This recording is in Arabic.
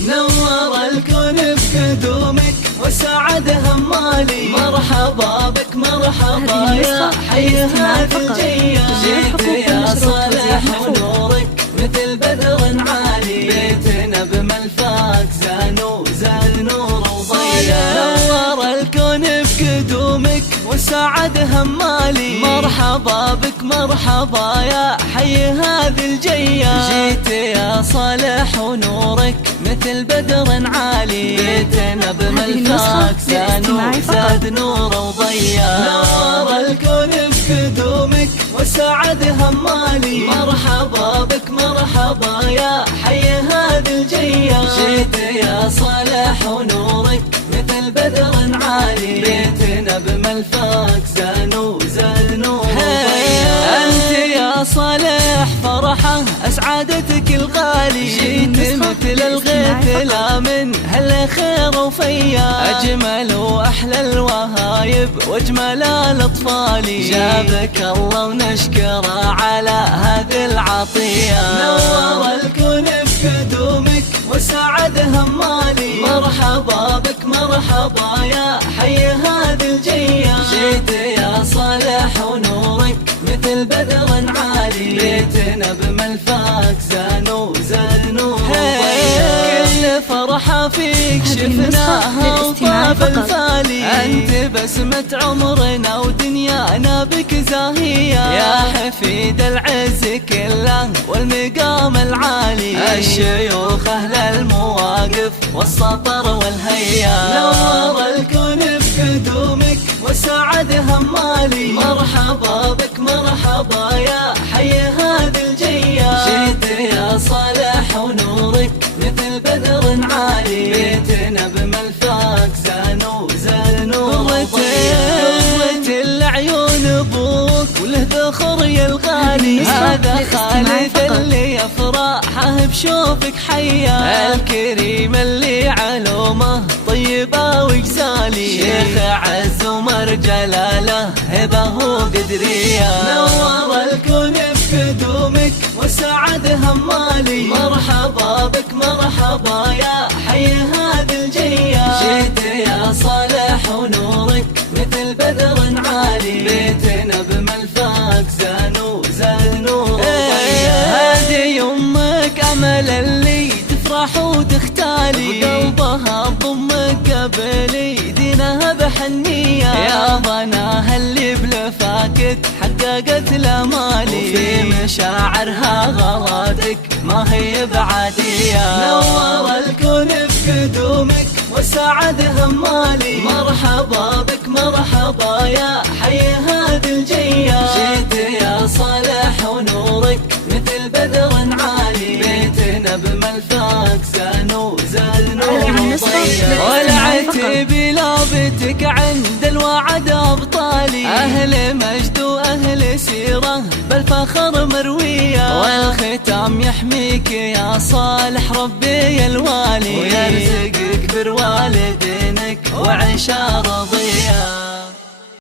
نور الكون بقدومك وسعد همالي. مرحبا بك مرحبا يا حي هذه الجية. جيت يا صالح ونورك مثل بدر عالي. بيتنا بملفاك زاد نور وضياء. نور الكون بقدومك وسعد همالي. مرحبا بك مرحبا يا حي هذه الجية. جيت يا صالح ونورك مثل بدر عالي. بيتنا بملفاك زاد نور وضياء. نور الكون بقدومك وسعد همالي. مرحبا بك مرحبا يا حي هذه الجية. جيت يا صالح ونورك مثل بدر عالي. بيتنا بملفاك زاد نور وضياء. أنت يا صالح فرحة أسعادتك الغالي. جيت مثل الغيث لا من هالخير وفيا. أجمل وأحلى الوهايب وأجمل الأطفال. جابك الله ونشكره على هذه العطية. نور الكون بقدومك وسعد همالي. مرحبا بك مرحبا يا حي هذه الجية. جيت يا صالح ونورك مثل بدر عالي. بيتنا بملفاك زاد نور وضياء. كل فرحة فيك شفناها وطاب الفالي. أنت بسمة عمرنا ودنيانا بك زاهية. يا حفيد العز كله والمقام العالي. الشيوخ أهل المواقف والسطر والهيا. نور الكون بقدومك وسعد همالي. مرحبا بك مرحبا يا حي هذه الجية. جيت يا صالح ونورك مثل بدر عالي. بيتنا بملفاك زاد نور وضياء. العيون ابوك وله ذخر يا الغالي. هذا خالد اللي يفرحه بشوفك حيا. الكريم اللي علومه طيبه وجزالي. شيخ عز ومر جلاله هبه وقدريه. نور الكون بقدومك وسعد همالي. مرحبا بك مرحبا يا حي هذه الجية. جيت يا صالح ونورك مثل بدر عالي. بيتنا بملفاك زاد نور وضياء. هذه يمك امل اللي تفرح وتختالي. قلبها بضمك قبلي دينها بحنية. يا ظناها اللي بلفاكك حققت الامالي. وفي مشاعرها غراتك ما هي بعادية. نور الكون بقدومك وسعد همالي. مرحبا بك مرحبا يا حي هذه الجية. جيت يا صالح ونورك مثل بدر عالي. بيتنا بملفاك زاد نور وضياء. والعتب لابتك عند الوعد أبطالي. أهل مجد وأهل سيرة بالفخر مروية. والختام يحميك يا صالح ربي الوالي. ويرزقك بر والدينك وعيشة رضية.